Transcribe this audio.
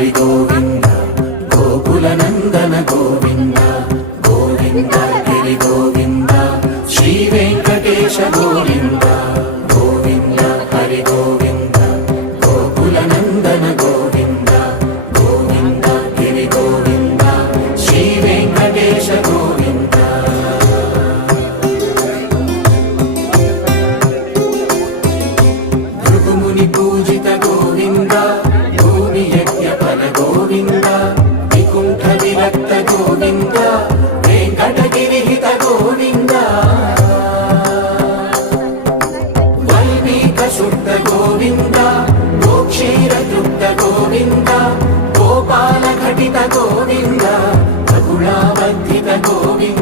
హరి గోవింద గోకుల నందన గోవింద గోవింద గిరి గోవింద శ్రీ వెంకటేశ గోవింద గోవింద హరి గోవింద గోకుల నందన గోవింద గోవింద గిరి గోవింద శ్రీ వెంకటేశ గోవింద భృగుముని పూజిత గోవింద భూమి యజ్ఞ ఫల గోవింద వికుంఠ విరక్త గోవింద వెంకటగిరి హిత గోవింద వల్మీక శుద్ధ గోవింద గోక్షీర తృప్త గోవింద గోపాల ఘటిత గోవింద బహుళావర్ధిత గోవింద